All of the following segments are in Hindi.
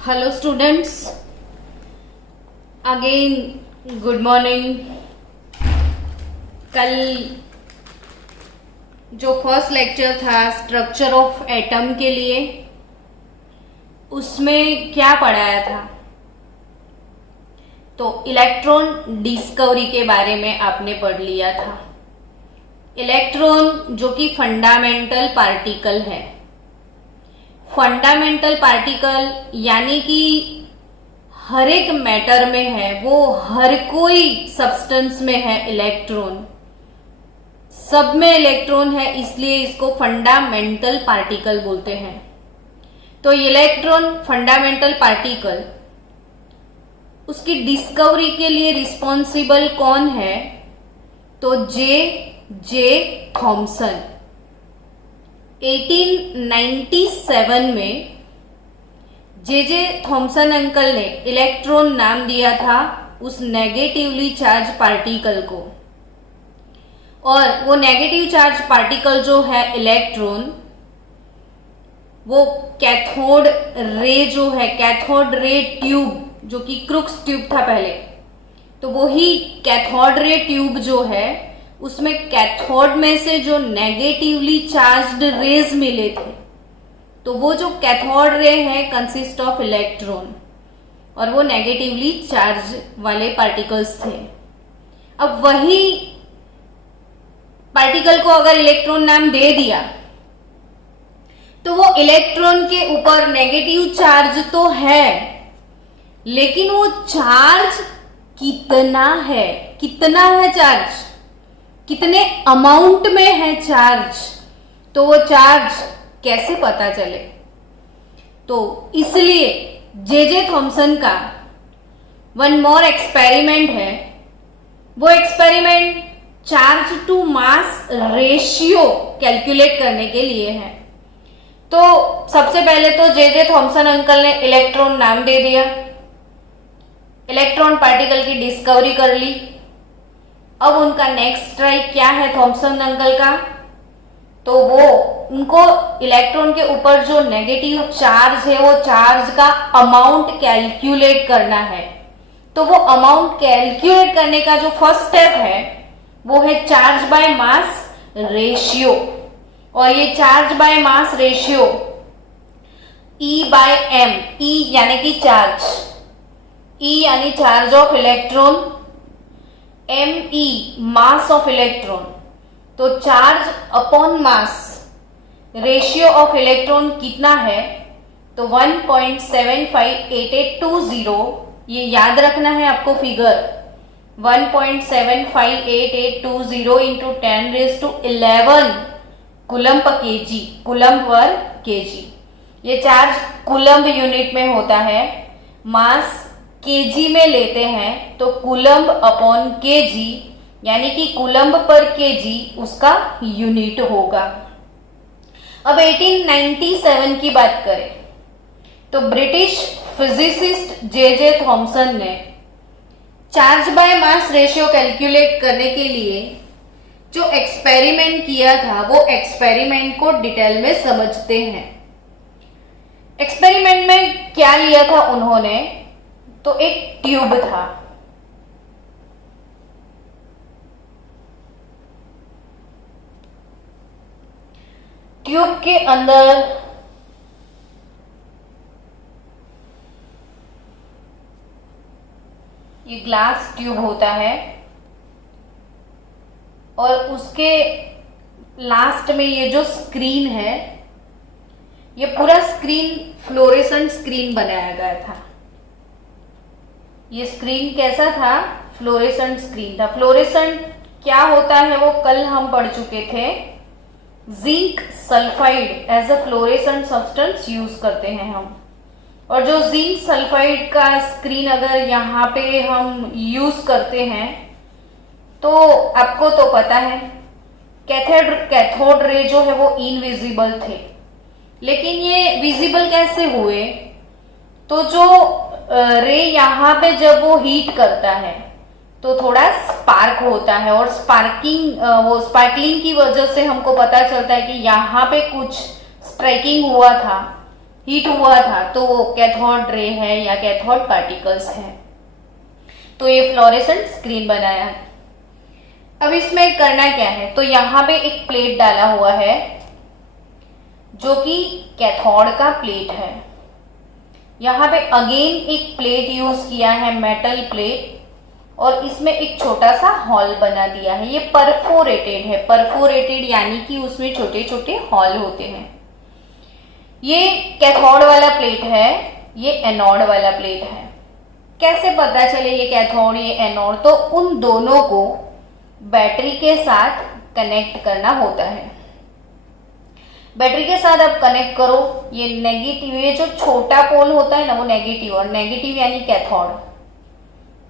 Hello students, again good morning. कल जो फर्स्ट लेक्चर था स्ट्रक्चर ऑफ एटम के लिए, उसमें क्या पढ़ाया था? तो इलेक्ट्रॉन डिस्कवरी के बारे में आपने पढ़ लिया था। इलेक्ट्रॉन जो कि फंडामेंटल पार्टिकल है, फंडामेंटल पार्टिकल यानी कि हर एक मैटर में है, वो हर कोई सब्सटेंस में है इलेक्ट्रॉन, सब में इलेक्ट्रॉन है, इसलिए इसको फंडामेंटल पार्टिकल बोलते हैं। तो इलेक्ट्रॉन फंडामेंटल पार्टिकल, उसकी डिस्कवरी के लिए रिस्पॉन्सिबल कौन है? तो जे थॉमसन। 1897 में जे थॉमसन अंकल ने इलेक्ट्रॉन नाम दिया था उस नेगेटिवली चार्ज पार्टिकल को। और वो नेगेटिव चार्ज पार्टिकल जो है इलेक्ट्रॉन, वो कैथोड रे जो है, कैथोड रे ट्यूब जो कि क्रुक्स ट्यूब था पहले, तो वो ही कैथोड रे ट्यूब जो है, उसमें कैथोड में से जो नेगेटिवली चार्ज्ड रेज मिले थे, तो वो जो कैथोड रे है कंसिस्ट ऑफ इलेक्ट्रॉन, और वो नेगेटिवली चार्ज वाले पार्टिकल्स थे। अब वही पार्टिकल को अगर इलेक्ट्रॉन नाम दे दिया, तो वो इलेक्ट्रॉन के ऊपर नेगेटिव चार्ज तो है, लेकिन वो चार्ज कितना है, कितना है चार्ज, कितने अमाउंट में है चार्ज, तो वो चार्ज कैसे पता चले? तो इसलिए जे थॉमसन का वन मोर एक्सपेरिमेंट है। वो experiment charge to mass ratio calculate करने के लिए है। तो सबसे पहले तो जे थॉमसन अंकल ने इलेक्ट्रॉन नाम दे दिया, इलेक्ट्रॉन पार्टिकल की डिस्कवरी कर ली। अब उनका नेक्स्ट ट्राई क्या है थॉमसन अंकल का? तो वो उनको इलेक्ट्रॉन के ऊपर जो नेगेटिव चार्ज है, वो चार्ज का अमाउंट कैलकुलेट करना है। तो वो अमाउंट कैलकुलेट करने का जो फर्स्ट स्टेप है, वो है चार्ज बाय मास रेशियो। और ये charge by mass ratio E by M, E यानी कि चार्ज, E यानी charge of electron, ME mass of electron. तो charge upon mass ratio of electron कितना है? तो 1.758820, ये याद रखना है आपको figure, 1.758820 into 10⁻11 coulomb per kg, coulomb per kg. ये चार्ज कूलम्ब यूनिट में होता है, मास केजी में लेते हैं, तो कूलम्ब अपॉन केजी यानी कि कूलम्ब पर केजी उसका यूनिट होगा। अब 1897 की बात करें, तो ब्रिटिश फिजिसिस्ट जे थॉमसन ने charge by mass ratio calculate करने के लिए जो एक्सपेरिमेंट किया था, वो एक्सपेरिमेंट को डिटेल में समझते हैं। एक्सपेरिमेंट में क्या लिया था उन्होंने? तो एक ट्यूब था, ट्यूब के अंदर ये ग्लास ट्यूब होता है, और उसके लास्ट में ये जो स्क्रीन है, ये पूरा स्क्रीन फ्लोरेसेंट स्क्रीन बनाया गया था। ये स्क्रीन कैसा था? फ्लोरेसेंट स्क्रीन था। फ्लोरेसेंट क्या होता है वो कल हम पढ़ चुके थे। Zinc sulphide as a fluorescent substance use करते हैं हम, और जो जिंक सल्फाइड का स्क्रीन अगर यहाँ पे हम यूज करते हैं, तो आपको तो पता है कैथोड रे जो है वो इनविजिबल थे, लेकिन ये विजिबल कैसे हुए? तो जो रे यहाँ पे जब वो हीट करता है, तो थोड़ा स्पार्क होता है, और स्पार्कलिंग की वजह से हमको पता चलता है कि यहाँ पे कुछ स्ट्राइकिंग हुआ था, हीट हुआ था तो वो कैथोड रे है या कैथोड पार्टिकल्स है। तो ये फ्लोरेसेंट स्क्रीन बनाया है। अब इसमें करना क्या है, तो यहाँ पे एक प्लेट डाला हुआ है जो कि कैथोड का प्लेट है। यहाँ पे अगेन एक प्लेट यूज किया है, मेटल प्लेट, और इसमें एक छोटा सा हॉल बना दिया है। ये परफोरेटेड है, परफोरेटेड यानी कि उसमें छोटे छोटे हॉल होते हैं। ये कैथोड वाला प्लेट है, ये एनोड वाला प्लेट है। कैसे पता चले ये कैथोड ये एनोड, तो उन दोनों को बैटरी के साथ कनेक्ट करना होता है। बैटरी के साथ आप कनेक्ट करो, ये नेगेटिव, ये जो छोटा पोल होता है ना वो नेगेटिव, और नेगेटिव यानी कैथोड,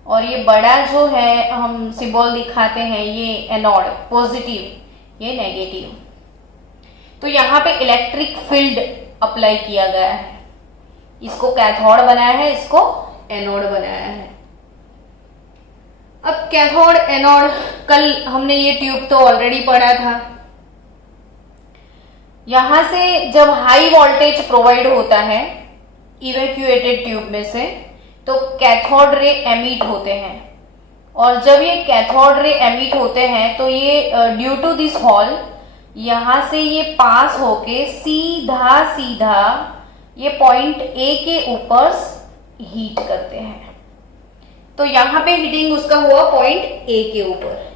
और ये बड़ा जो है हम सिंबल दिखाते हैं ये एनोड, पॉजिटिव, ये नेगेटिव। तो यहाँ पे इलेक्ट्रिक फील्ड अप्लाई किया गया है, इसको कैथोड बनाया है, इसको एनोड बनाया है। अब कैथोड एनोड, कल हमने ये ट्यूब तो ऑलरेडी पढ़ा था। यहां से जब हाई वोल्टेज प्रोवाइड होता है इवैक्यूएटेड ट्यूब में से, तो कैथोड रे एमिट होते हैं, और जब ये कैथोड रे एमिट होते हैं तो ये ड्यू टू दिस हॉल यहां से ये पास होके सीधा सीधा ये पॉइंट ए के ऊपर हीट करते हैं। तो यहाँ पे हीटिंग उसका हुआ पॉइंट ए के ऊपर।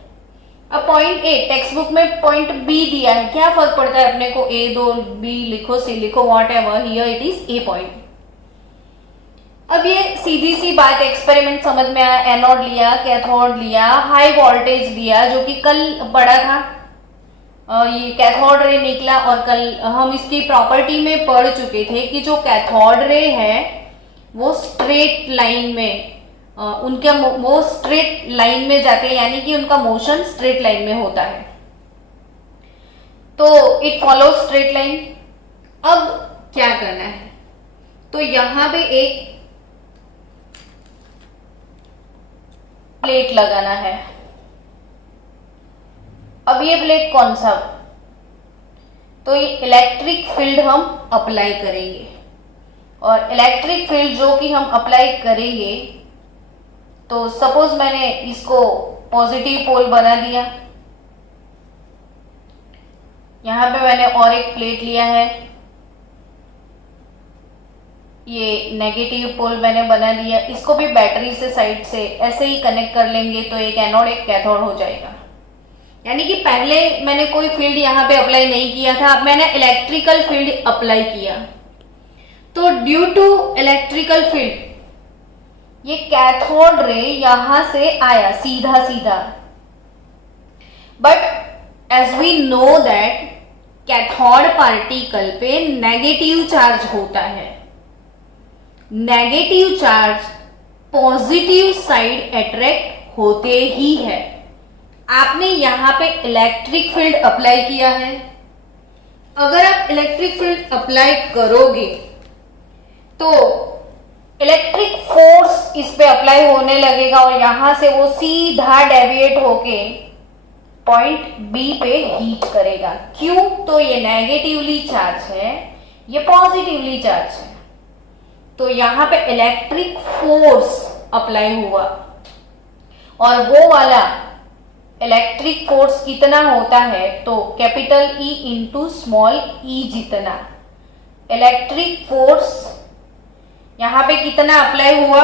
अब पॉइंट ए, टेक्स्ट बुक में पॉइंट बी दिया है, क्या फर्क पड़ता है अपने को, ए दो, बी लिखो, सी लिखो, what ever, here it is a point. अब ये सीधी सी बात, एक्सपेरिमेंट समझ में आया, एनोड लिया, कैथोड लिया, हाई वोल्टेज दिया जो कि कल पढ़ा था, ये कैथोड रे निकला, और कल हम इसकी प्रॉपर्टी में पढ़ चुके थे कि जो कैथोड रे है वो स्ट्रेट लाइन में, उनके वो स्ट्रेट लाइन में जाते हैं, यानी कि उनका मोशन स्ट्रेट लाइन में होता है, तो इट फॉलो स्ट्रेट लाइन। अब क्या करना है, तो यहां पे एक प्लेट लगाना है। अब ये प्लेट कौन सा, तो ये इलेक्ट्रिक फील्ड हम अप्लाई करेंगे, और इलेक्ट्रिक फील्ड जो कि हम अप्लाई करेंगे, तो सपोज मैंने इसको पॉजिटिव पोल बना दिया, यहां पे मैंने और एक प्लेट लिया है, ये नेगेटिव पोल मैंने बना दिया, इसको भी बैटरी से साइड से ऐसे ही कनेक्ट कर लेंगे तो एक एनोड एक कैथोड हो जाएगा। यानी कि पहले मैंने कोई फील्ड यहाँ पे अप्लाई नहीं किया था, अब मैंने इलेक्ट्रिकल फील्ड अप्लाई किया, तो ड्यू टू इलेक्ट्रिकल फील्ड ये कैथोड रे यहां से आया सीधा सीधा, but as we know that cathode particle पे नेगेटिव चार्ज होता है, negative charge positive side attract होते ही है। आपने यहां पे इलेक्ट्रिक फील्ड अप्लाई किया है, अगर आप इलेक्ट्रिक फील्ड अप्लाई करोगे तो इलेक्ट्रिक फोर्स इस पे अप्लाई होने लगेगा, और यहां से वो सीधा डेविएट होके पॉइंट बी पे हीट करेगा। क्यों, तो ये नेगेटिवली चार्ज है, ये पॉजिटिवली चार्ज है, तो यहां पे इलेक्ट्रिक फोर्स अप्लाई हुआ, और वो वाला इलेक्ट्रिक फोर्स कितना होता है, तो कैपिटल ई इंटू स्मॉल ई जितना इलेक्ट्रिक फोर्स यहां पे कितना अप्लाई हुआ,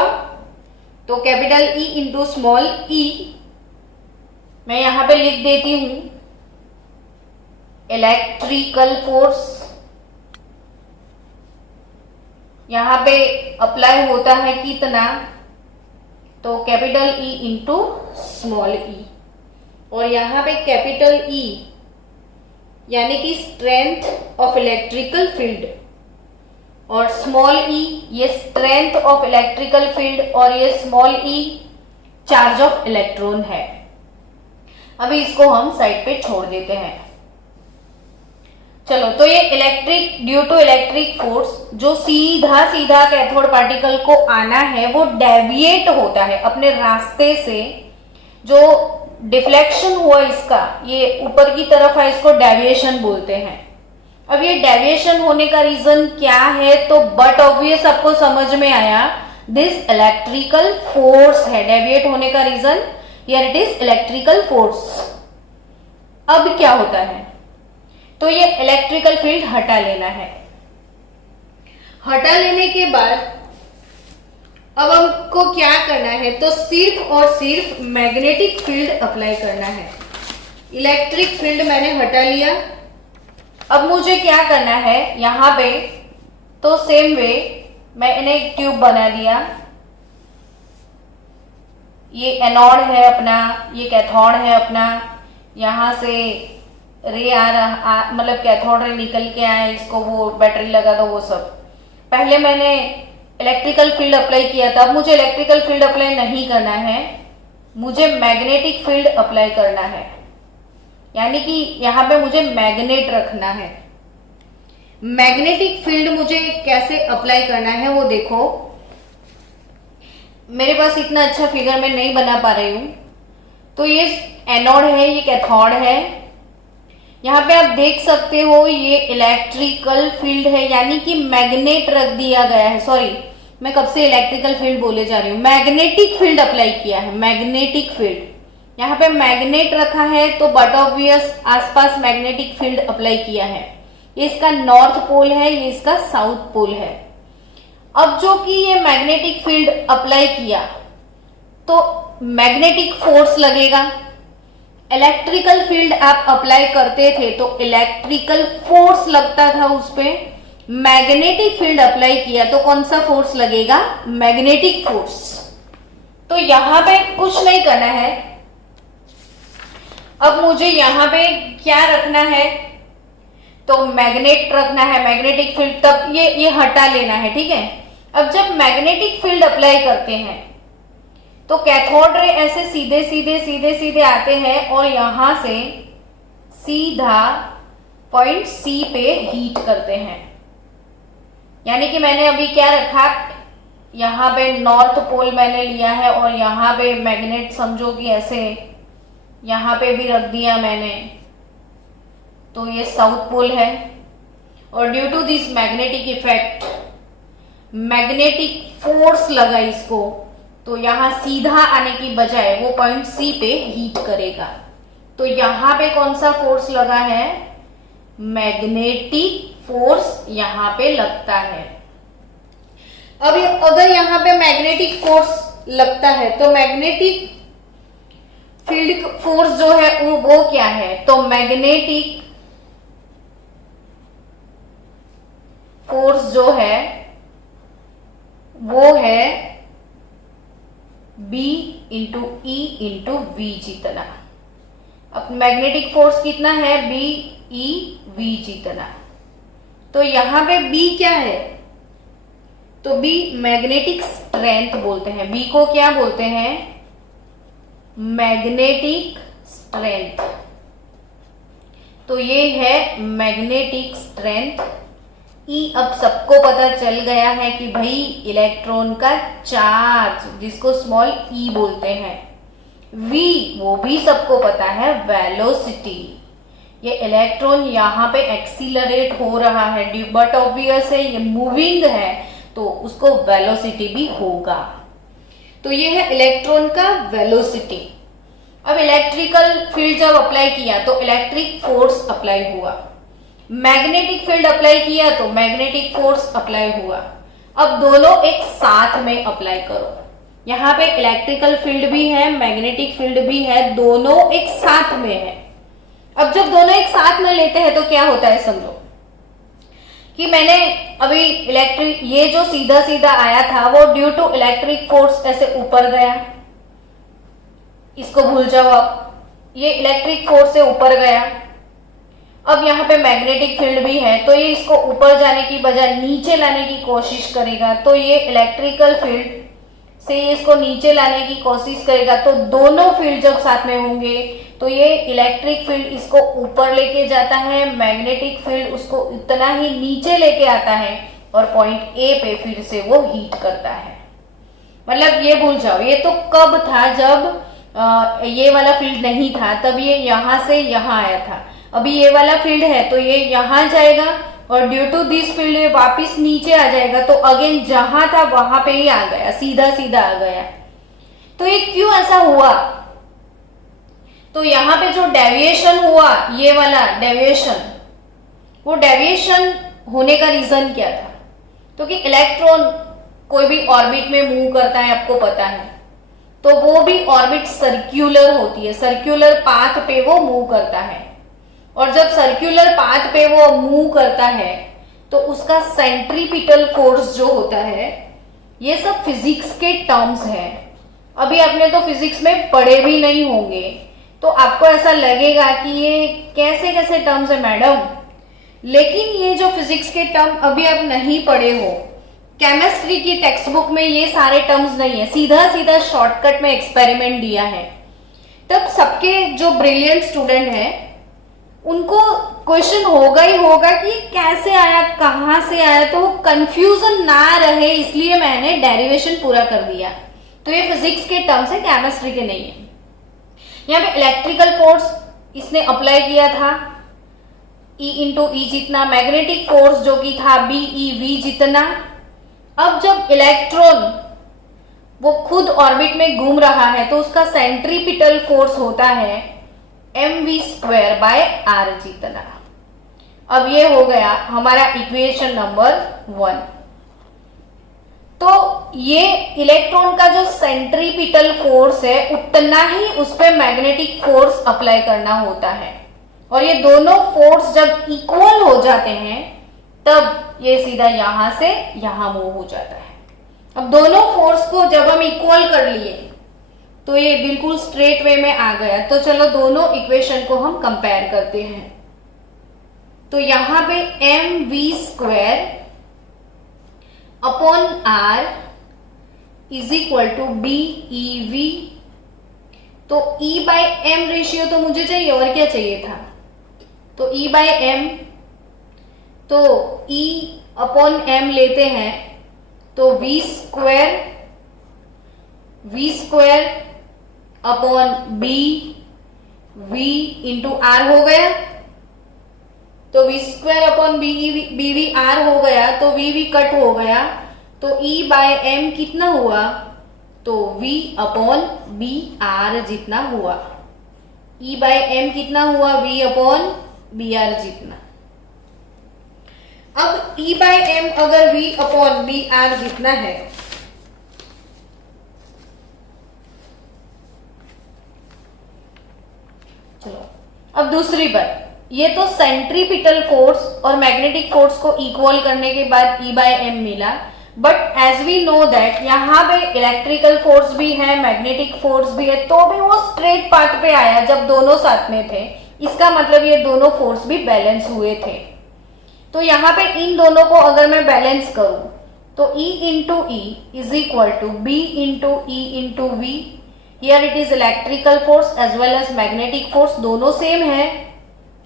तो कैपिटल ई इंटू स्मॉल ई, मैं यहां पे लिख देती हूं इलेक्ट्रिकल फोर्स, यहां पे अप्लाई होता है कितना, तो कैपिटल ई इंटू स्मॉल ई, और यहां पे कैपिटल ई यानी कि स्ट्रेंथ ऑफ इलेक्ट्रिकल फील्ड, और स्मॉल ई ये स्ट्रेंथ ऑफ इलेक्ट्रिकल फील्ड, और ये small E charge of electron है। अभी इसको हम साइड पे छोड़ देते हैं। चलो, तो ये electric, due to electric force जो सीधा सीधा कैथोड पार्टिकल को आना है वो डेविएट होता है अपने रास्ते से, जो डिफ्लेक्शन हुआ इसका, ये ऊपर की तरफ है, इसको डेविएशन बोलते हैं। अब ये डेविएशन होने का रीजन क्या है, तो बट ऑब्वियस आपको समझ में आया, दिस इलेक्ट्रिकल फोर्स है डेविएट होने का reason, here it is electrical force. अब क्या होता है, तो ये इलेक्ट्रिकल फील्ड हटा लेना है। हटा लेने के बाद अब हमको क्या करना है, तो सिर्फ और सिर्फ मैग्नेटिक फील्ड अप्लाई करना है। इलेक्ट्रिक फील्ड मैंने हटा लिया। अब मुझे क्या करना है, यहां पे तो सेम वे मैंने एक ट्यूब बना दिया, ये एनोड है अपना, ये कैथोड है अपना, यहां से रे आ रहा, मतलब कैथोड रे निकल के आए, इसको वो बैटरी लगा दो, वो सब। पहले मैंने इलेक्ट्रिकल फील्ड अप्लाई किया था, अब मुझे इलेक्ट्रिकल फील्ड अप्लाई नहीं करना है, मुझे मैग्नेटिक फील्ड अप्लाई करना है। यानी कि यहां पे मुझे मैग्नेट रखना है। मैग्नेटिक फील्ड मुझे कैसे अप्लाई करना है वो देखो, मेरे पास इतना अच्छा फिगर मैं नहीं बना पा रही हूं। तो ये एनोड है, ये कैथोड है, यहां पे आप देख सकते हो ये इलेक्ट्रिकल फील्ड है, यानी कि मैग्नेट रख दिया गया है। सॉरी, मैं कब से इलेक्ट्रिकल फील्ड बोले जा रही हूँ, मैग्नेटिक फील्ड अप्लाई किया है, मैग्नेटिक फील्ड। यहाँ पे मैग्नेट रखा है तो बट ऑब्वियस आसपास मैग्नेटिक फील्ड अप्लाई किया है। ये इसका नॉर्थ पोल है, ये इसका साउथ पोल है। अब जो कि ये मैग्नेटिक फील्ड अप्लाई किया तो मैग्नेटिक फोर्स लगेगा। इलेक्ट्रिकल फील्ड आप अप्लाई करते थे तो इलेक्ट्रिकल फोर्स लगता था उस पे। मैग्नेटिक फील्ड अप्लाई किया तो कौन सा फोर्स लगेगा, मैग्नेटिक फोर्स। तो यहां पे कुछ नहीं करना है। अब मुझे यहां पे क्या रखना है, तो मैग्नेट रखना है, मैग्नेटिक फील्ड, तब ये हटा लेना है, ठीक है। अब जब मैग्नेटिक फील्ड अप्लाई करते हैं तो कैथोड रे ऐसे सीधे सीधे सीधे सीधे आते हैं और यहां से सीधा पॉइंट सी पे हीट करते हैं। यानी कि मैंने अभी क्या रखा, यहां पे नॉर्थ पोल मैंने लिया है और यहां पे मैग्नेट समझो कि ऐसे यहां पे भी रख दिया मैंने, तो ये साउथ पोल है। और due to this magnetic effect, magnetic force लगा इसको, तो यहां सीधा आने की बजाय वो पॉइंट सी पे हीट करेगा। तो यहां पे कौन सा फोर्स लगा है, मैग्नेटिक फोर्स यहां पे लगता है। अब अगर यहां पे मैग्नेटिक फोर्स लगता है तो मैग्नेटिक फील्ड फोर्स जो है वो क्या है, तो मैग्नेटिक फोर्स जो है वो है B into E into V जितना। अब मैग्नेटिक फोर्स कितना है, B E V जितना। तो यहां पे B क्या है, तो B मैग्नेटिक स्ट्रेंथ बोलते हैं। B को क्या बोलते हैं, मैग्नेटिक स्ट्रेंथ। तो ये है मैग्नेटिक स्ट्रेंथ। ई अब सबको पता चल गया है कि भाई इलेक्ट्रॉन का चार्ज, जिसको स्मॉल ई बोलते हैं। वी वो भी सबको पता है, वेलोसिटी। ये इलेक्ट्रॉन यहाँ पे एक्सीलरेट हो रहा है, बट ऑब्वियस है ये मूविंग है तो उसको वेलोसिटी भी होगा। तो ये है इलेक्ट्रॉन का वेलोसिटी। अब इलेक्ट्रिकल फील्ड जब अप्लाई किया तो इलेक्ट्रिक फोर्स अप्लाई हुआ, मैग्नेटिक फील्ड अप्लाई किया तो मैग्नेटिक फोर्स अप्लाई हुआ। अब दोनों एक साथ में अप्लाई करो। यहां पे इलेक्ट्रिकल फील्ड भी है, मैग्नेटिक फील्ड भी है, दोनों एक साथ में है। अब जब दोनों एक साथ में लेते हैं तो क्या होता है, समझो कि मैंने अभी इलेक्ट्रिक, ये जो सीधा सीधा आया था वो ड्यू टू इलेक्ट्रिक फोर्स ऐसे ऊपर गया, इसको भूल जाओ आप, ये इलेक्ट्रिक फोर्स से ऊपर गया। अब यहाँ पे मैग्नेटिक फील्ड भी है तो ये इसको ऊपर जाने की बजाय नीचे लाने की कोशिश करेगा, तो ये इलेक्ट्रिकल फील्ड से इसको नीचे लाने की कोशिश करेगा। तो दोनों फील्ड जब साथ में होंगे तो ये इलेक्ट्रिक फील्ड इसको ऊपर लेके जाता है, मैग्नेटिक फील्ड उसको इतना ही नीचे लेके आता है और पॉइंट ए पे फिर से वो हीट करता है। मतलब ये भूल जाओ, ये तो कब था जब ये वाला फील्ड नहीं था, तब ये यहां से यहां आया था। अभी ये वाला फील्ड है तो ये यहाँ जाएगा और ड्यू टू दिस फील्ड ये वापिस नीचे आ जाएगा, तो अगेन जहां था वहां पे ही आ गया, सीधा सीधा आ गया। तो ये क्यों ऐसा हुआ? तो यहाँ पे जो डेविएशन हुआ, ये वाला डेविएशन, वो डेविएशन होने का रीजन क्या था? क्योंकि इलेक्ट्रॉन कोई भी ऑर्बिट में मूव करता है, आपको पता है, तो वो भी ऑर्बिट सर्क्यूलर होती है, सर्क्यूलर पाथ पे वो मूव करता है। और जब सर्क्यूलर पाथ पे वो मूव करता है तो उसका सेंट्रीपिटल फोर्स जो होता है, ये सब फिजिक्स के टर्म्स है। अभी आपने तो फिजिक्स में पढ़े भी नहीं होंगे, तो आपको ऐसा लगेगा कि ये कैसे कैसे टर्म्स है मैडम, लेकिन ये जो फिजिक्स के टर्म अभी आप नहीं पढ़े हो, केमिस्ट्री की टेक्स्ट बुक में ये सारे टर्म्स नहीं है, सीधा सीधा शॉर्टकट में एक्सपेरिमेंट दिया है। तब सबके जो ब्रिलियंट स्टूडेंट हैं उनको क्वेश्चन होगा ही होगा कि कैसे आया, कहां से आया, तो वो कंफ्यूजन ना रहे इसलिए मैंने डेरिवेशन पूरा कर दिया। तो ये फिजिक्स के टर्म्स है, केमिस्ट्री के नहीं है। यहाँ पे इलेक्ट्रिकल फोर्स इसने अप्लाई किया था, E इंटू ई जितना, मैग्नेटिक फोर्स जो कि था BeV जितना। अब जब इलेक्ट्रॉन वो खुद ऑर्बिट में घूम रहा है तो उसका सेंट्रीपिटल फोर्स होता है mv²/r जितना। अब ये हो गया हमारा इक्वेशन नंबर 1। तो ये इलेक्ट्रॉन का जो सेंट्रीपिटल फोर्स है उतना ही उस पर मैग्नेटिक फोर्स अप्लाई करना होता है, और ये दोनों फोर्स जब इक्वल हो जाते हैं तब ये सीधा यहां से यहां मूव हो जाता है। अब दोनों फोर्स को जब हम इक्वल कर लिए तो ये बिल्कुल स्ट्रेट वे में आ गया। तो चलो दोनों इक्वेशन को हम कंपेयर करते हैं। तो यहां पे mv²/r is equal to BeV। तो E/m रेशियो तो मुझे चाहिए, और क्या चाहिए था? तो E/m, तो E/m लेते हैं तो v² इंटू r हो गया। तो v²/BV r हो गया, तो v कट हो गया, तो E/m कितना हुआ? तो v/br जितना हुआ। E/m कितना हुआ? v/br जितना। अब E/m अगर v/br जितना है, चलो अब दूसरी बात, ये तो सेंट्रीपिटल फोर्स और मैग्नेटिक फोर्स को इक्वल करने के बाद E/m मिला, but as we know that यहाँ पे इलेक्ट्रिकल फोर्स भी है, मैग्नेटिक फोर्स भी है, तो भी वो स्ट्रेट पाथ पे आया जब दोनों साथ में थे। इसका मतलब ये दोनों फोर्स भी बैलेंस हुए थे। तो यहाँ पे इन दोनों को अगर मैं बैलेंस करूं तो E into E is equal to B into E into V. Here it is electrical force as well as magnetic force, दोनों सेम है।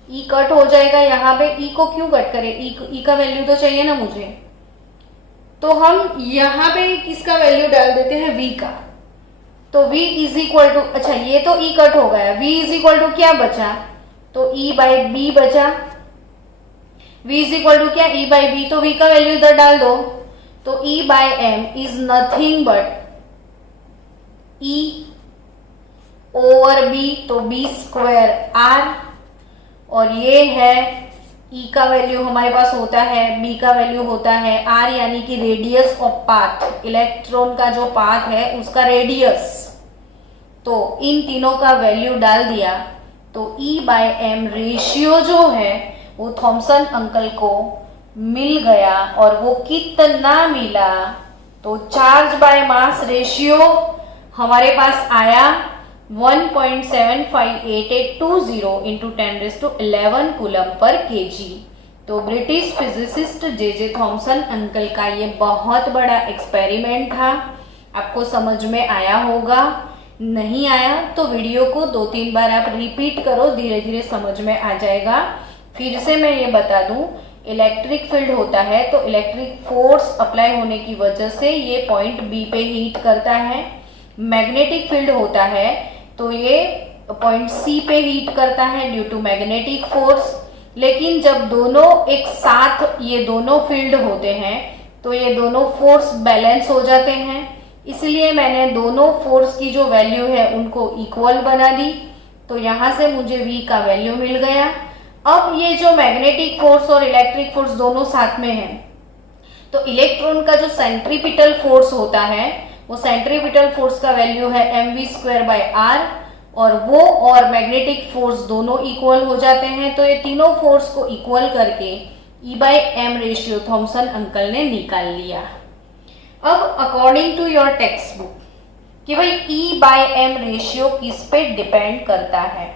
E कट हो जाएगा यहाँ पे, E को क्यों कट करें? E का वैल्यू तो चाहिए ना मुझे, तो हम यहाँ पे किसका वैल्यू डाल देते हैं? V का। तो V इज इक्वल टू, अच्छा ये तो E कट हो गया, V इज इक्वल टू क्या बचा? तो E/b बचा। V इज इक्वल टू क्या? E/b, तो V का वैल्यू इधर डाल दो। तो E/m is nothing but E over B, तो B²R, और ये है E का वैल्यू हमारे पास होता है, B का वैल्यू होता है R, यानी कि रेडियस ऑफ पाथ, इलेक्ट्रॉन का जो पाथ है उसका रेडियस। तो इन तीनों का वैल्यू डाल दिया तो E/m रेशियो जो है वो थॉमसन अंकल को मिल गया, और वो कितना मिला? तो चार्ज बाय मास रेशियो हमारे पास आया 1.758820 इंटू 10⁻11 कूलम पर kg। तो ब्रिटिश फिजिसिस्ट जे थॉमसन अंकल का ये बहुत बड़ा एक्सपेरिमेंट था। आपको समझ में आया होगा, नहीं आया तो वीडियो को 2-3 बार आप रिपीट करो, धीरे धीरे समझ में आ जाएगा। फिर से मैं ये बता दूं, इलेक्ट्रिक फील्ड होता है तो इलेक्ट्रिक फोर्स अप्लाई होने की वजह से ये पॉइंट बी पे हीट करता है। मैग्नेटिक फील्ड होता है तो ये पॉइंट सी पे हीट करता है ड्यू टू मैग्नेटिक फोर्स। लेकिन जब दोनों एक साथ ये दोनों फील्ड होते हैं तो ये दोनों फोर्स बैलेंस हो जाते हैं, इसलिए मैंने दोनों फोर्स की जो वैल्यू है उनको इक्वल बना दी। तो यहां से मुझे V का वैल्यू मिल गया। अब ये जो मैग्नेटिक फोर्स और इलेक्ट्रिक फोर्स दोनों साथ में है, तो इलेक्ट्रॉन का जो सेंट्रीपिटल फोर्स होता है वो सेंट्रीपिटल फोर्स का वैल्यू है mv²/r, और वो और मैग्नेटिक फोर्स दोनों इक्वल हो जाते हैं। तो ये तीनों फोर्स को इक्वल करके E/m रेशियो थॉमसन अंकल ने निकाल लिया। अब according to your textbook कि भाई E/m रेशियो किस पे डिपेंड करता है,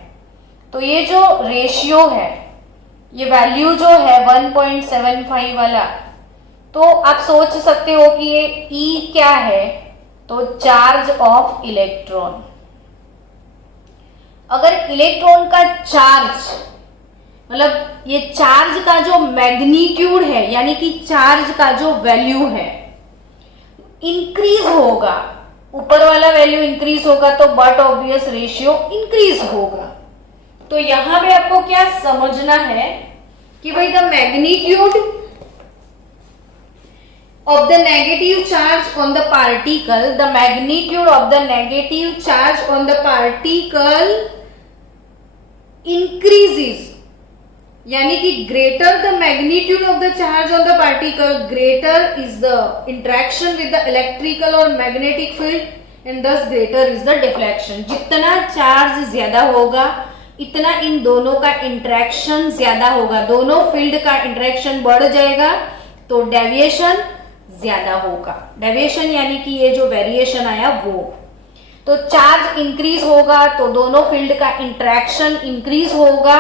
तो ये जो रेशियो है, ये वैल्यू जो है 1.75 वाला, तो आप सोच सकते हो कि ये E क्या है, तो चार्ज ऑफ इलेक्ट्रॉन। अगर इलेक्ट्रॉन का चार्ज मतलब ये चार्ज का जो मैग्नीट्यूड है यानी कि चार्ज का जो वैल्यू है इंक्रीज होगा, ऊपर वाला वैल्यू इंक्रीज होगा तो बट ऑब्वियस रेशियो इंक्रीज होगा। तो यहां पे आपको क्या समझना है कि भाई the magnitude of the negative charge on the particle, the magnitude of the negative charge on the particle increases, यानी कि greater the magnitude of the charge on the particle, greater is the interaction with the electrical or magnetic field and thus greater is the deflection। जितना चार्ज ज्यादा होगा इतना इन दोनों का इंटरेक्शन ज्यादा होगा, दोनों फील्ड का इंटरेक्शन बढ़ जाएगा तो डेविएशन ज्यादा होगा। डेविएशन यानी कि ये जो वेरिएशन आया वो, तो चार्ज इंक्रीज होगा तो दोनों फील्ड का इंटरेक्शन इंक्रीज होगा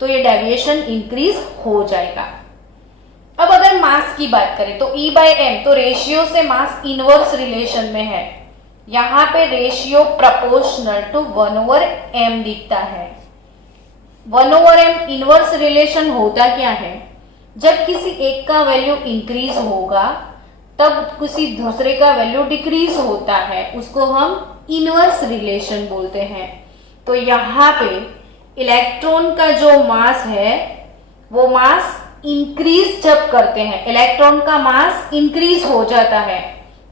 तो ये डेविएशन इंक्रीज हो जाएगा। अब अगर मास की बात करें तो E/m तो रेशियो से मास इनवर्स रिलेशन में है, यहां पे रेशियो प्रोपोर्शनल टू 1/m दिखता है। 1/m इनवर्स रिलेशन होता क्या है, जब किसी एक का वैल्यू इंक्रीज होगा तब किसी दूसरे का वैल्यू डिक्रीज होता है, उसको हम इनवर्स रिलेशन बोलते हैं। तो यहाँ पे इलेक्ट्रॉन का जो मास है वो मास इंक्रीज जब करते हैं, इलेक्ट्रॉन का मास इंक्रीज हो जाता है,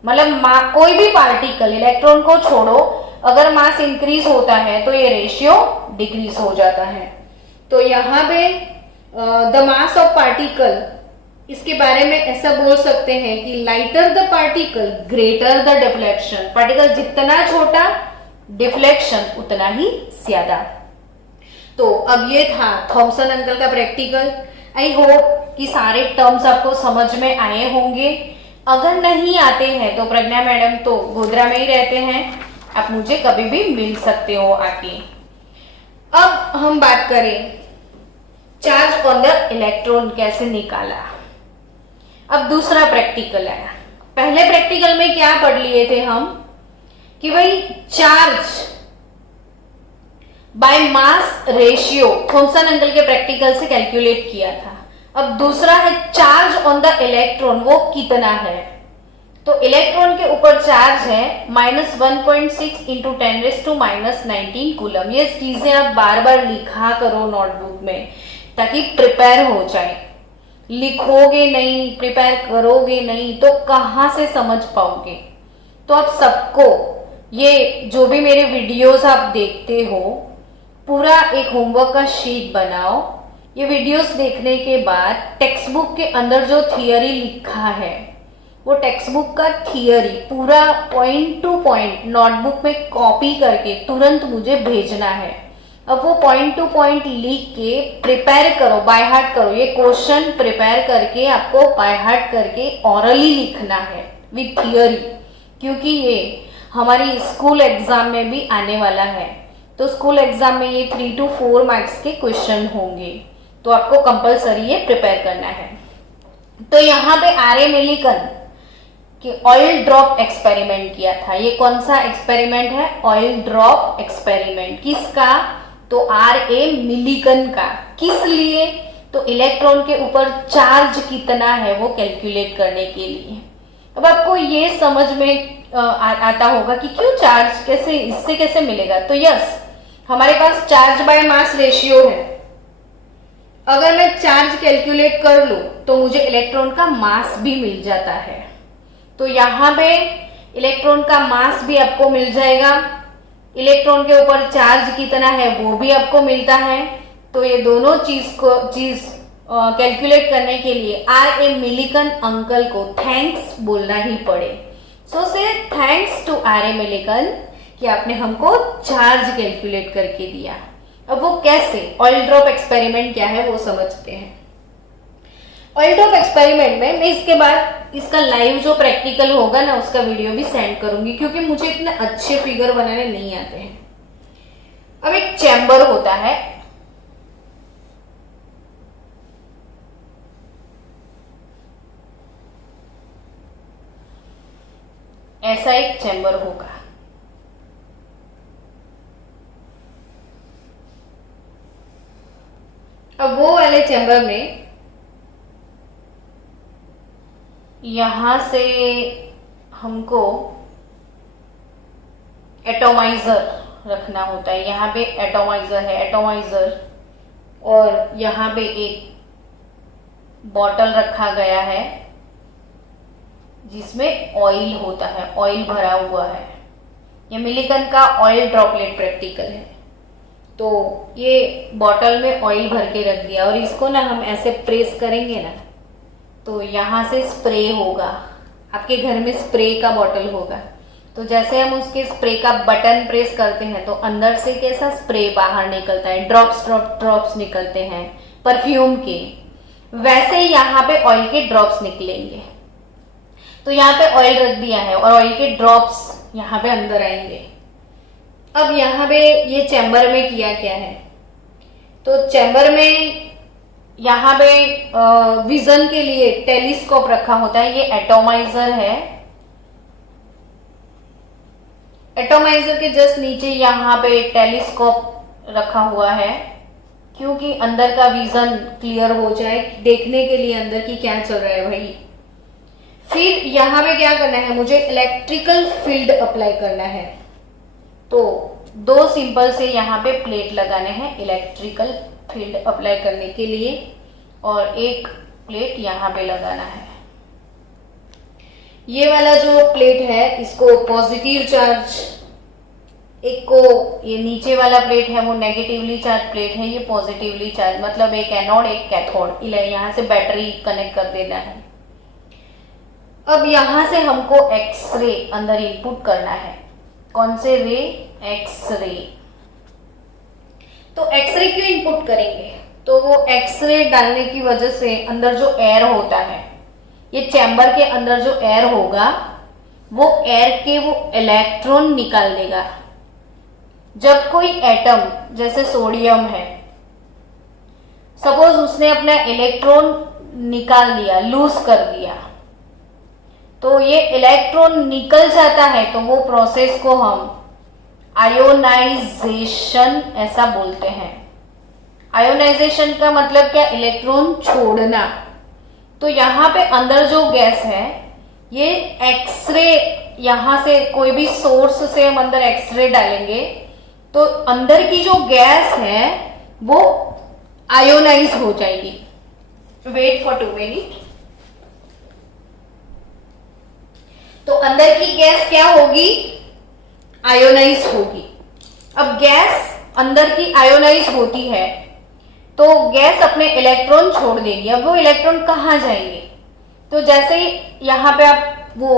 मतलब कोई भी पार्टिकल, इलेक्ट्रॉन को छोड़ो, अगर मास इंक्रीज होता है तो ये रेशियो डिक्रीज हो जाता है। तो यहाँ पे द मास ऑफ पार्टिकल, इसके बारे में ऐसा बोल सकते हैं कि lighter the particle greater the deflection, particle जितना छोटा डिफ्लेक्शन उतना ही ज्यादा। तो अब ये था थॉमसन अंकल का प्रैक्टिकल। आई होप कि सारे टर्म्स आपको समझ में आए होंगे। अगर नहीं आते हैं तो प्रज्ञा मैडम तो गोधरा में ही रहते हैं, आप मुझे कभी भी मिल सकते हो आके। अब हम बात करें चार्ज ऑन द इलेक्ट्रॉन कैसे निकाला। अब दूसरा प्रैक्टिकल आया। पहले प्रैक्टिकल में क्या पढ़ लिए थे हम कि भाई charge by mass ratio Thomson uncle के प्रैक्टिकल से कैलकुलेट किया था। अब दूसरा है चार्ज ऑन द इलेक्ट्रॉन, वो कितना है। तो इलेक्ट्रॉन के ऊपर चार्ज है -1.6 इंटू 10⁻⁻19 कूलम। ये चीजें आप बार बार लिखा करो नोटबुक में ताकि प्रिपेयर हो जाए। लिखोगे नहीं, प्रिपेयर करोगे नहीं तो कहां से समझ पाओगे। तो आप सबको ये जो भी मेरे वीडियोस आप देखते हो पूरा एक होमवर्क का शीट बनाओ। ये वीडियोस देखने के बाद टेक्स्ट बुक के अंदर जो थियरी लिखा है वो टेक्स्ट बुक का थियरी पूरा पॉइंट टू पॉइंट नोटबुक में कॉपी करके तुरंत मुझे भेजना है। अब वो पॉइंट टू पॉइंट लिख के प्रिपेयर करो, बाय हार्ट करो। ये क्वेश्चन प्रिपेयर करके आपको बाय हार्ट करके ऑरली लिखना है विथ थियरी, क्योंकि ये हमारी स्कूल एग्जाम में भी आने वाला है। तो स्कूल एग्जाम में ये 3 to 4 मार्क्स के क्वेश्चन होंगे, तो आपको कंपलसरी ये प्रिपेयर करना है। तो यहाँ पे आर ए मिलिकन कि ऑयल ड्रॉप एक्सपेरिमेंट किया था। ये कौन सा एक्सपेरिमेंट है? Oil drop experiment. किसका? तो आर ए मिलिकन का। किस लिए? तो इलेक्ट्रॉन के ऊपर चार्ज कितना है वो कैलकुलेट करने के लिए। अब आपको ये समझ में आता होगा कि क्यों चार्ज, कैसे, इससे कैसे मिलेगा। तो यस, हमारे पास चार्ज बाय मास रेशियो है। अगर मैं चार्ज कैलकुलेट कर लूं तो मुझे इलेक्ट्रॉन का मास भी मिल जाता है। तो यहां पे इलेक्ट्रॉन का मास भी आपको मिल जाएगा, इलेक्ट्रॉन के ऊपर चार्ज कितना है वो भी आपको मिलता है। तो ये दोनों चीज कैलकुलेट करने के लिए आर ए मिलिकन अंकल को थैंक्स बोलना ही पड़े। So say thanks to R A Millikan कि आपने हमको चार्ज कैलकुलेट करके दिया। अब वो कैसे, ऑयल ड्रॉप एक्सपेरिमेंट क्या है वो समझते हैं। ऑयल ड्रॉप एक्सपेरिमेंट में मैं इसके बाद इसका लाइव जो प्रैक्टिकल होगा ना उसका वीडियो भी सेंड करूंगी, क्योंकि मुझे इतने अच्छे फिगर बनाने नहीं आते हैं। अब एक चैम्बर होता है, ऐसा एक चैम्बर होगा। अब वो वाले चैम्बर में यहां से हमको एटोमाइजर रखना होता है। यहाँ पे एटोमाइजर है, एटोमाइजर, और यहाँ पे एक बॉटल रखा गया है जिसमें ऑयल होता है, ऑयल भरा हुआ है। ये मिलिकन का ऑयल ड्रॉपलेट प्रैक्टिकल है। तो ये बॉटल में ऑयल भर के रख दिया और इसको ना हम ऐसे प्रेस करेंगे ना तो यहाँ से स्प्रे होगा। आपके घर में स्प्रे का बॉटल होगा, तो जैसे हम उसके स्प्रे का बटन प्रेस करते हैं तो अंदर से कैसा स्प्रे बाहर निकलता है, ड्रॉप्स ड्रॉप्स निकलते हैं परफ्यूम के, वैसे ही यहाँ पे ऑयल के ड्रॉप्स निकलेंगे। तो यहाँ पे ऑयल रख दिया है और ऑयल के ड्रॉप्स यहाँ पे अंदर आएंगे। अब यहाँ पे ये चैम्बर में किया क्या है, तो चैम्बर में यहाँ पे विजन के लिए टेलीस्कोप रखा होता है। ये एटोमाइजर है, एटोमाइजर के जस्ट नीचे यहाँ पे टेलीस्कोप रखा हुआ है, क्योंकि अंदर का विजन क्लियर हो जाए, देखने के लिए अंदर की क्या चल रहा है भाई। फिर यहाँ पे क्या करना है, मुझे इलेक्ट्रिकल फील्ड अप्लाई करना है। तो दो सिंपल से यहाँ पे प्लेट लगाने हैं इलेक्ट्रिकल फील्ड अप्लाई करने के लिए, और एक प्लेट यहाँ पे लगाना है। ये वाला जो प्लेट है इसको पॉजिटिव चार्ज, एक को ये नीचे वाला प्लेट है वो नेगेटिवली चार्ज प्लेट है, ये पॉजिटिवली चार्ज, मतलब एक एनोड एक कैथोड। यहाँ से बैटरी कनेक्ट कर देना है। अब यहां से हमको एक्सरे अंदर इनपुट करना है। कौन से रे, एक्सरे। तो एक्सरे क्यों इनपुट करेंगे, तो वो एक्सरे डालने की वजह से अंदर जो एयर होता है, ये चैम्बर के अंदर जो एयर होगा वो एयर के वो इलेक्ट्रॉन निकाल देगा। जब कोई एटम जैसे सोडियम है, सपोज उसने अपना इलेक्ट्रॉन निकाल दिया, लूज कर दिया, तो ये इलेक्ट्रॉन निकल जाता है, तो वो प्रोसेस को हम आयोनाइजेशन ऐसा बोलते हैं। आयोनाइजेशन का मतलब क्या, इलेक्ट्रॉन छोड़ना। तो यहाँ पे अंदर जो गैस है ये एक्सरे, यहाँ से कोई भी सोर्स से हम अंदर एक्सरे डालेंगे तो अंदर की जो गैस है वो आयोनाइज हो जाएगी। Wait for 2 minute. तो अंदर की गैस क्या होगी, आयोनाइज होगी। अब गैस अंदर की आयोनाइज होती है तो गैस अपने इलेक्ट्रॉन छोड़ देगी। अब वो इलेक्ट्रॉन कहाँ जाएंगे, तो जैसे ही यहाँ पे आप वो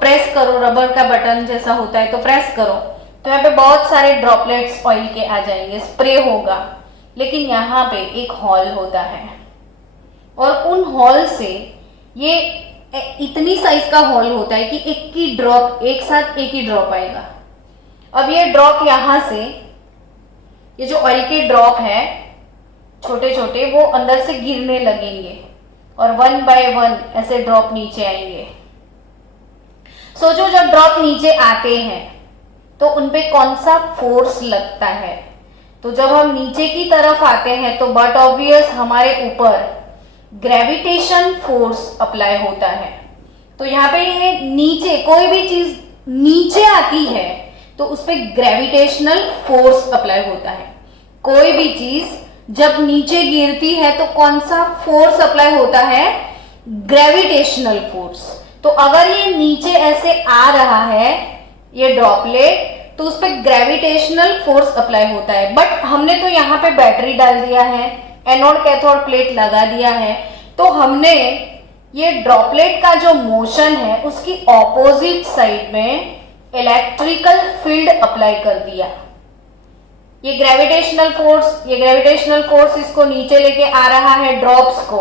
प्रेस करो, रबर का बटन जैसा होता है तो प्रेस करो, तो यहाँ पे बहुत सारे ड्रॉपलेट्स ऑयल के आ जाएंगे, स्प्रे होगा। लेकिन यहाँ पे एक हॉल होता है और उन हॉल से ये इतनी साइज का हॉल होता है कि एक की ड्रॉप, एक साथ एक ही ड्रॉप आएगा। अब ये ड्रॉप यहां से, ये जो ऑयल के ड्रॉप है छोटे छोटे, वो अंदर से गिरने लगेंगे और 1 बाय 1 ऐसे ड्रॉप नीचे आएंगे। सोचो जब ड्रॉप नीचे आते हैं तो उनपे कौन सा फोर्स लगता है, तो जब हम नीचे की तरफ आते हैं तो बट ऑब्वियस हमारे ऊपर ग्रेविटेशन फोर्स अप्लाई होता है। तो यहाँ पे ये नीचे कोई भी चीज नीचे आती है तो उस पर ग्रेविटेशनल फोर्स अप्लाई होता है। कोई भी चीज जब नीचे गिरती है तो कौन सा फोर्स अप्लाई होता है? Gravitational force. तो अगर ये नीचे ऐसे आ रहा है ये ड्रॉपलेट, तो उस पर ग्रेविटेशनल फोर्स अप्लाई होता है। बट हमने तो यहाँ पे बैटरी डाल दिया है, एनोड कैथोड प्लेट लगा दिया है, तो हमने ये ड्रॉपलेट का जो मोशन है उसकी ऑपोजिट साइड में इलेक्ट्रिकल फील्ड अप्लाई कर दिया। ये ग्रेविटेशनल फोर्स इसको नीचे लेके आ रहा है ड्रॉप्स को,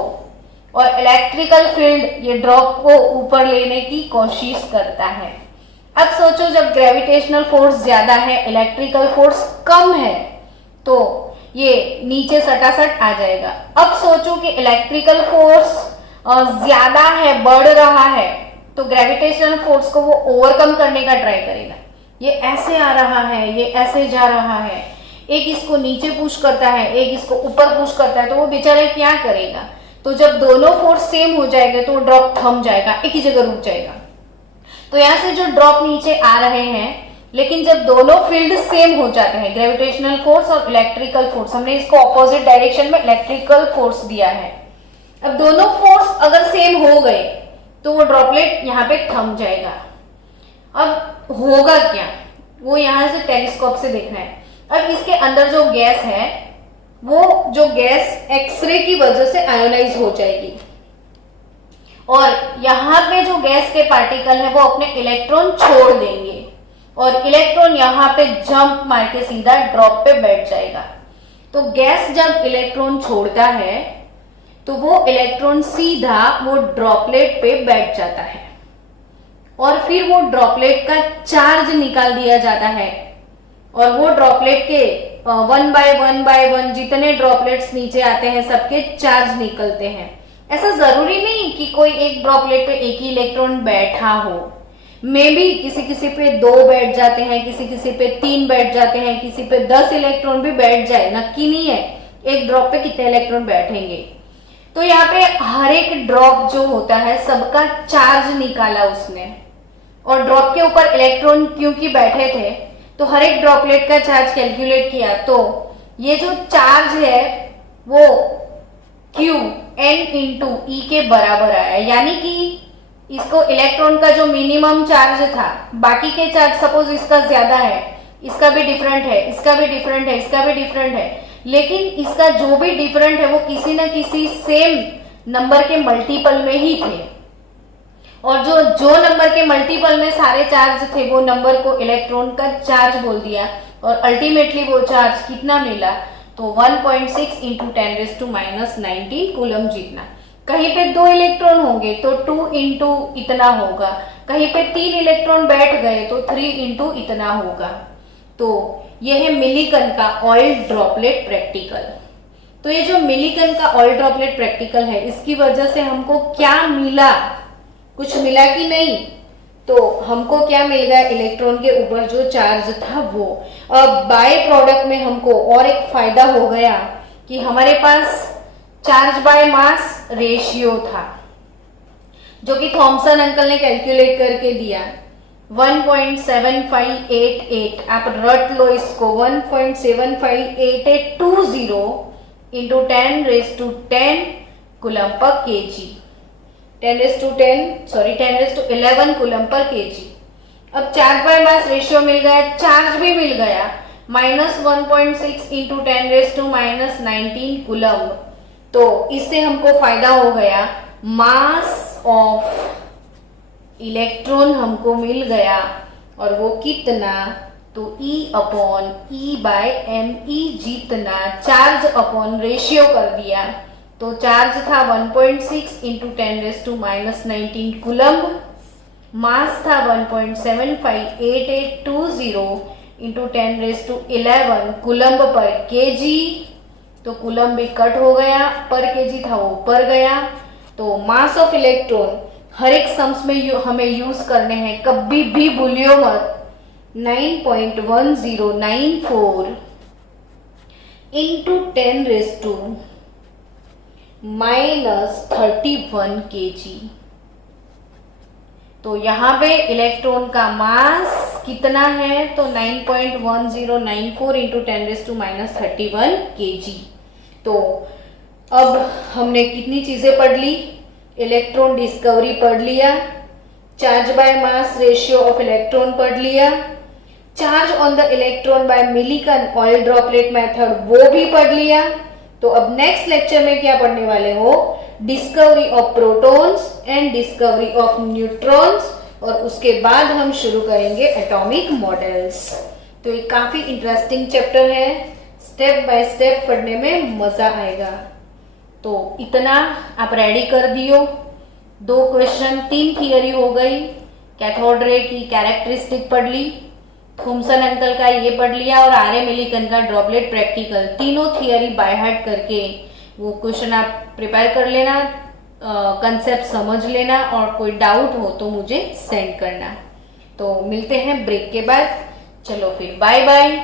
और इलेक्ट्रिकल फील्ड ये ड्रॉप को ऊपर लेने की कोशिश करता है। अब सोचो जब ग्रेविटेशनल फोर्स ज्यादा है, इलेक्ट्रिकल फोर्स कम है, तो ये नीचे सटासट आ जाएगा। अब सोचो कि इलेक्ट्रिकल फोर्स ज्यादा है, बढ़ रहा है, तो ग्रेविटेशनल फोर्स को वो ओवरकम करने का ट्राई करेगा। ये ऐसे आ रहा है, ये ऐसे जा रहा है, एक इसको नीचे पुश करता है, एक इसको ऊपर पुश करता है, तो वो बेचारा क्या करेगा? तो जब दोनों फोर्स सेम हो जाएंगे तो ड्रॉप थम जाएगा, एक ही जगह रुक जाएगा। तो यहां से जो ड्रॉप नीचे आ रहे हैं, लेकिन जब दोनों फील्ड सेम हो जाते हैं, ग्रेविटेशनल फोर्स और इलेक्ट्रिकल फोर्स, हमने इसको ऑपोजिट डायरेक्शन में इलेक्ट्रिकल फोर्स दिया है। अब दोनों फोर्स अगर सेम हो गए तो वो ड्रॉपलेट यहाँ पे थम जाएगा। अब होगा क्या, वो यहां से टेलीस्कोप से देखना है। अब इसके अंदर जो गैस है, वो जो गैस एक्सरे की वजह से आयोनाइज हो जाएगी, और यहां पे जो गैस के पार्टिकल है वो अपने इलेक्ट्रॉन छोड़ देंगे, और इलेक्ट्रॉन यहां पे जंप मार के सीधा ड्रॉप पे बैठ जाएगा। तो गैस जब इलेक्ट्रॉन छोड़ता है तो वो इलेक्ट्रॉन सीधा वो ड्रॉपलेट पे बैठ जाता है, और फिर वो ड्रॉपलेट का चार्ज निकाल दिया जाता है, और वो ड्रॉपलेट के वन बाय वन जितने ड्रॉपलेट्स नीचे आते हैं सबके चार्ज निकलते हैं। ऐसा जरूरी नहीं कि कोई एक ड्रॉपलेट पे एक ही इलेक्ट्रॉन बैठा हो, मे बी किसी किसी पे 2 बैठ जाते हैं, किसी किसी पे 3 बैठ जाते हैं, किसी पे 10 इलेक्ट्रॉन भी बैठ जाए, नक्की नहीं है एक ड्रॉप पे कितने इलेक्ट्रॉन बैठेंगे। तो यहाँ पे हर एक ड्रॉप जो होता है सबका चार्ज निकाला उसने, और ड्रॉप के ऊपर इलेक्ट्रॉन क्योंकि बैठे थे तो हर एक ड्रॉपलेट का चार्ज कैलकुलेट किया, तो ये जो चार्ज है वो Q n इंटू ई के बराबर आया। यानी कि इसको इलेक्ट्रॉन का जो मिनिमम चार्ज था, बाकी के चार्ज सपोज इसका ज्यादा है, इसका भी डिफरेंट है, इसका भी डिफरेंट है, इसका भी डिफरेंट है, लेकिन इसका जो भी डिफरेंट है वो किसी ना किसी सेम नंबर के मल्टीपल में ही थे, और जो नंबर के मल्टीपल में सारे चार्ज थे वो नंबर को इलेक्ट्रॉन का चार्ज बोल दिया, और अल्टीमेटली वो चार्ज कितना मिला? तो 1.6 इंटू 10⁻⁻19 कूलम जितना। कहीं पे 2 इलेक्ट्रॉन होंगे तो 2 इंटू इतना होगा, कहीं पे 3 इलेक्ट्रॉन बैठ गए तो 3 इंटू इतना होगा। तो यह है मिलीकन का ऑयल ड्रॉपलेट प्रैक्टिकल। तो ये जो मिलीकन का ऑयल ड्रॉपलेट प्रैक्टिकल है, इसकी वजह से हमको क्या मिला? कुछ मिला कि नहीं? तो हमको क्या मिल गया? इलेक्ट्रॉन के ऊपर जो चार्ज था वो। अब बाय प्रोडक्ट में हमको और एक फायदा हो गया कि हमारे पास चार्ज बाय मास रेशियो था, जो कि थॉमसन अंकल ने कैलकुलेट करके दिया 1.7588। आप रट लो इसको, 1.758820 into 10⁻10 coulomb per KG, 10⁻11 coulomb per KG. अब चार्ज बाय मास रेशियो मिल गया, चार्ज भी मिल गया, -1.6 इंटू 10⁻19 कूलम। तो इससे हमको फायदा हो गया, मास ऑफ इलेक्ट्रॉन हमको मिल गया, और वो कितना? तो E/E/me जितना चार्ज अपॉन रेशियो कर दिया। तो चार्ज था 1.6 इंटू 10⁻19 कूलम, मास था 1.758820 इंटू 10⁻11 कूलम पर केजी। तो कूलम भी कट हो गया, पर केजी था वो ऊपर गया। तो मास ऑफ इलेक्ट्रॉन हर एक सम्स में हमें यूज करने हैं, कभी भी भूलियो मत। 9.1094 इंटू 10⁻31 केजी। तो यहां पे इलेक्ट्रॉन का मास कितना है, तो 9.1094 इंटू 10⁻⁻31 kg। तो अब हमने कितनी चीजें पढ़ ली, इलेक्ट्रॉन डिस्कवरी पढ़ लिया, charge by mass ratio of electron पढ़ लिया, charge on the electron by Millikan oil droplet method वो भी पढ़ लिया। तो अब नेक्स्ट लेक्चर में क्या पढ़ने वाले हो, discovery of protons and discovery of neutrons, और उसके बाद हम शुरू करेंगे एटॉमिक मॉडल्स। तो ये काफी इंटरेस्टिंग चैप्टर है, स्टेप बाय स्टेप पढ़ने में मजा आएगा। तो इतना आप रेडी कर दियो, 2 क्वेश्चन 3 थियरी हो गई, कैथोड रे की कैरेक्टरिस्टिक पढ़ ली, थॉमसन अंकल का ये पढ़ लिया, और आर्य मिलिकन का ड्रॉपलेट प्रैक्टिकल, तीनों थियरी बाय हार्ट करके वो क्वेश्चन आप प्रिपेयर कर लेना, कंसेप्ट समझ लेना, और कोई डाउट हो तो मुझे सेंड करना। तो मिलते हैं ब्रेक के बाद, चलो फिर बाय बाय।